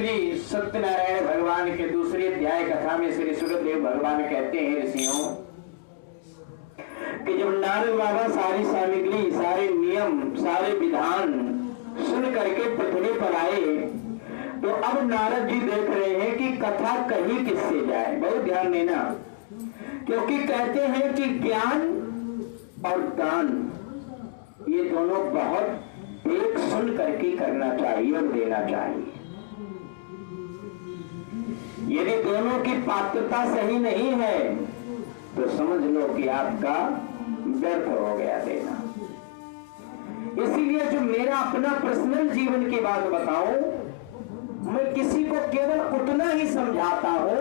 श्री सत्यनारायण भगवान के दूसरे अध्याय कथा में श्री सुखदेव भगवान कहते हैं ऋषियों कि जब नारद बाबा सारी सामग्री, सारे नियम, सारे विधान सुन करके पृथ्वी पर आए, तो अब नारद जी देख रहे हैं कि कथा कहीं किससे जाए। बहुत ध्यान देना, क्योंकि कहते हैं कि ज्ञान और दान ये दोनों बहुत एक सुन करके करना चाहिए और देना चाहिए। यदि दोनों की पात्रता सही नहीं है तो समझ लो कि आपका व्यर्थ हो गया देना। इसीलिए जो मेरा अपना पर्सनल जीवन की बात बताऊं, मैं किसी को केवल उतना ही समझाता हूं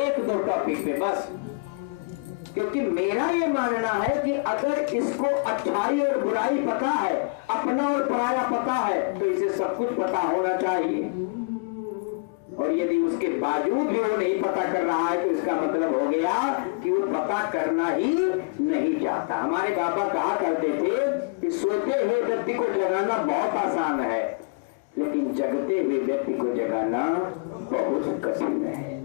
एक दो टॉपिक पे बस, क्योंकि मेरा ये मानना है कि अगर इसको अच्छाई और बुराई पता है, अपना और पराया पता है, तो इसे सब कुछ पता होना चाहिए। और यदि उसके बावजूद भी वो नहीं पता कर रहा है तो इसका मतलब हो गया कि वो पता करना ही नहीं चाहता। हमारे बाबा कहा करते थे कि सोते हुए व्यक्ति को जगाना बहुत आसान है, लेकिन जगते हुए व्यक्ति को जगाना बहुत कठिन है।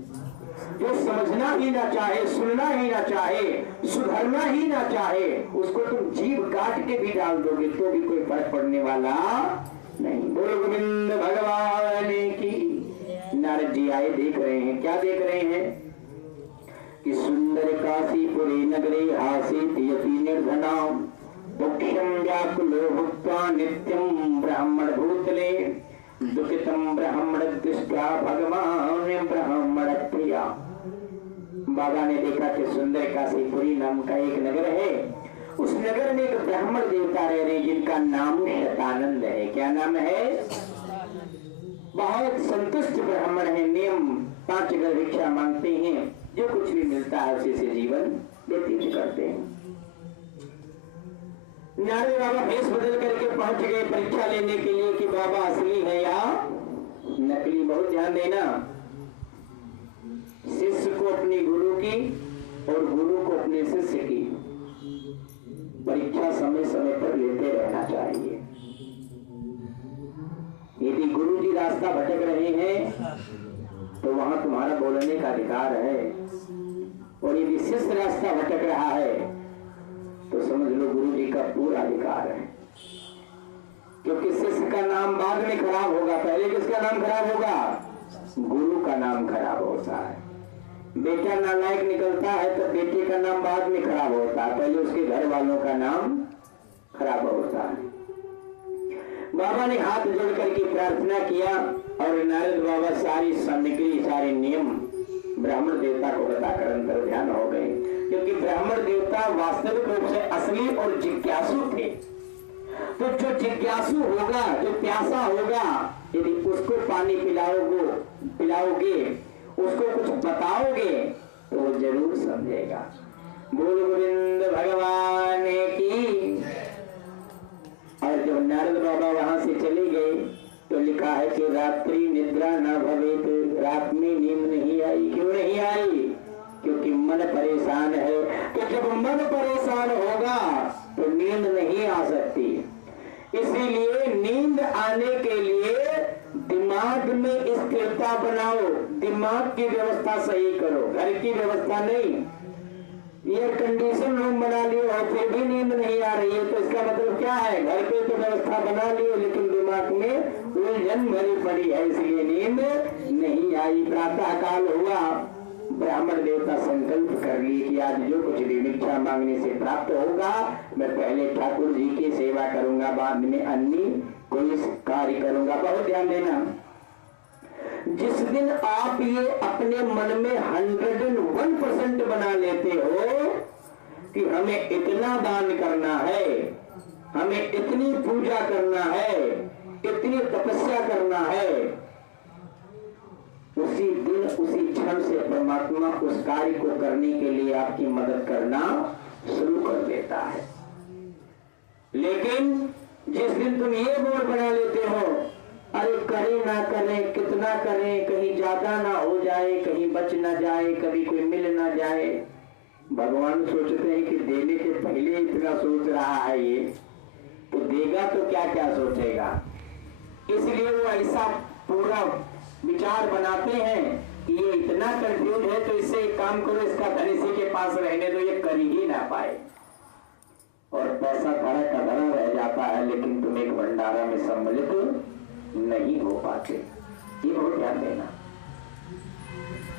जो समझना ही ना चाहे, सुनना ही ना चाहे, सुधरना ही ना चाहे, उसको तुम जीभ काट के भी डाल दोगे तो भी कोई फर्क पड़ने वाला नहीं। बोलो गोविंद भगवान की। नारद जी आए, देख रहे हैं, क्या देख रहे हैं कि सुंदर काशीपुरी नगरे आसीत यति निर्धनाम दुःखम व्याकुलो भुक्त्वा नित्यम ब्राह्मण भूतले दुखितम ब्राह्मण दृष्ट्वा भगवान ब्राह्मण प्रिया। बाबा ने देखा कि सुंदर काशीपुरी नाम का एक नगर है, उस नगर में एक ब्राह्मण देवता रह रहे जिनका नाम शतानंद है। क्या नाम है? बहुत संतुष्ट ब्राह्मण है, नियम 5 घर भिक्षा मांगते हैं, जो कुछ भी मिलता है उसी से जीवन व्यतीत करते हैं। नारद बाबा भेष बदल करके पहुंच गए परीक्षा लेने के लिए कि बाबा असली है या नकली। बहुत ध्यान देना, शिष्य को अपनी गुरु की और गुरु को अपने शिष्य की परीक्षा समय समय पर लेते रहना चाहिए। यदि गुरु जी रास्ता भटक रहे हैं तो वहां तुम्हारा बोलने का अधिकार है, और यदि शिष्य रास्ता भटक रहा है तो समझ लो गुरु जी का पूरा अधिकार है। क्योंकि शिष्य का नाम बाद में खराब होगा, पहले किसका नाम खराब होगा? गुरु का नाम खराब होता है। बेटा नालायक निकलता है तो बेटे का नाम बाद में खराब होता है, पहले उसके घर वालों का नाम खराब होता है। बाबा ने हाथ जोड़ करके प्रार्थना किया और नारद बाबा सारी सामग्री, सारे नियम ब्राह्मण देवता को बताकर अंतर ध्यान हो गए। क्योंकि ब्राह्मण देवता वास्तविक रूप से असली और जिज्ञासु थे। तो जो जिज्ञासु होगा, जो प्यासा होगा, यदि उसको पानी पिलाओगे, उसको कुछ बताओगे तो वो जरूर समझेगा। बोल गोविंद भगवान की। और जब नारद बाबा वहां से चले गए तो लिखा है कि रात्रि निद्रा न भवेत, रात में नींद नहीं आई। क्यों नहीं आई? क्योंकि मन परेशान है। तो जब मन परेशान होगा तो नींद नहीं आ सकती। इसीलिए नींद आने के लिए दिमाग में स्थिरता बनाओ, दिमाग की व्यवस्था सही करो, घर की व्यवस्था नहीं। एयर कंडीशन रूम बना लियो और फिर भी नींद नहीं आ रही है तो इसका मतलब क्या है? घर पे तो व्यवस्था बना लियो लेकिन दिमाग में उलझन भरी पड़ी है, इसलिए नींद नहीं आई। प्रातः काल हुआ, ब्राह्मण देवता संकल्प कर लिए कि आज जो कुछ भी भिक्षा मांगने से प्राप्त होगा, मैं पहले ठाकुर जी की सेवा करूंगा, बाद में अन्य कोई कार्य करूंगा। बहुत ध्यान देना, जिस दिन आप ये अपने मन में 101% बना लेते हो कि हमें इतना दान करना है, हमें इतनी पूजा करना है, इतनी तपस्या करना है, उसी दिन उसी क्षण से परमात्मा उस कार्य को करने के लिए आपकी मदद करना शुरू कर देता है। लेकिन जिस दिन तुम ये बोर्ड बना लेते हो, अरे करें ना करें, कितना करें, कहीं ज्यादा ना हो जाए, कहीं बच ना जाए, कभी कोई मिल ना जाए। भगवान सोचते हैं कि देने के पहले इतना सोच रहा है ये, तो देगा तो क्या क्या सोचेगा। इसलिए वो ऐसा पूरा विचार बनाते हैं कि ये इतना कंफ्यूज है तो इससे एक काम करो, इसका धन इसी के पास रहने दो, ये कर ही ना पाए और पैसा धड़ा का धड़ा रह जाता है, लेकिन तुम एक भंडारा में सम्मिलित नहीं हो पाते। ये बहुत ध्यान देना।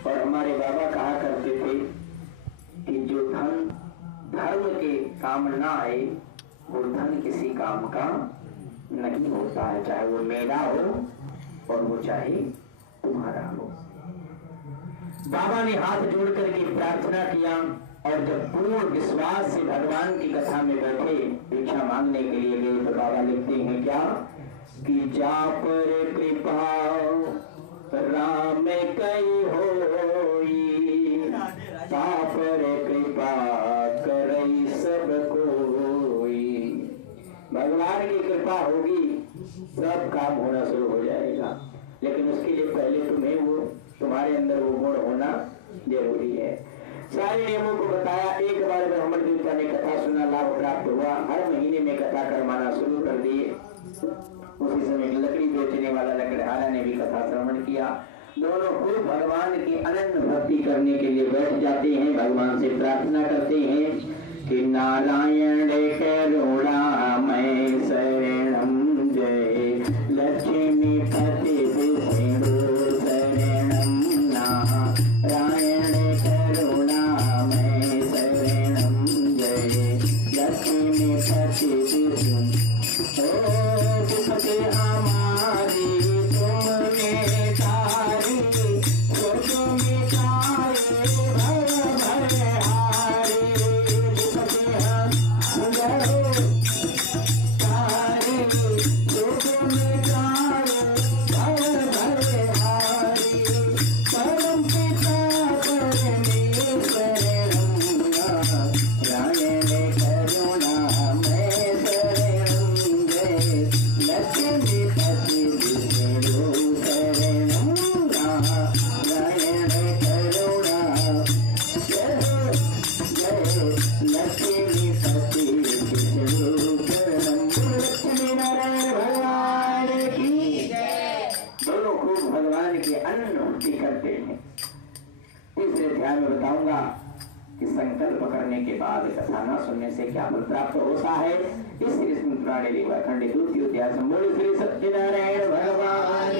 और हमारे बाबा कहा करते थे कि जो धन धर्म के काम ना आए वो धन किसी काम का नहीं होता है, चाहे वो मेरा हो और वो चाहे तुम्हारा हो। बाबा ने हाथ जोड़ करके प्रार्थना किया और जब पूर्ण विश्वास से भगवान की कथा में बैठे भिक्षा मांगने के लिए गए तो बाबा लिखते हैं क्या कि जा पर कृपा राम कई होई, ता पर कृपा करई सब कोई। भगवान की कृपा होगी सब काम होना शुरू हो जाएगा, लेकिन उसके लिए पहले तुम्हें वो तुम्हारे अंदर वो गुण होना जरूरी है। सारे नियमों को बताया। एक बार ब्राह्मण देवता ने कथा सुना, लाभ प्राप्त हुआ, हर महीने में कथा करवाना शुरू कर दिए। उसी समय लकड़ी बेचने वाला लकड़हारा ने भी कथा श्रवण किया। दोनों खूब भगवान की अनन्य भक्ति करने के लिए बैठ जाते हैं, भगवान से प्रार्थना करते हैं कि नारायण करुणा मैं शरणम जय, लक्ष्मी पति विष्णु शरणम नारायण करुणा मैं शरणम जय, लक्ष्मी पति विष्णु। ओ हमारी तुमने तारी तुम तारे संकल्प करने के बाद कथा न सुनने से क्या फल प्राप्त होता है। इस श्री स्मृति खंड 2 श्री सत्यनारायण भगवान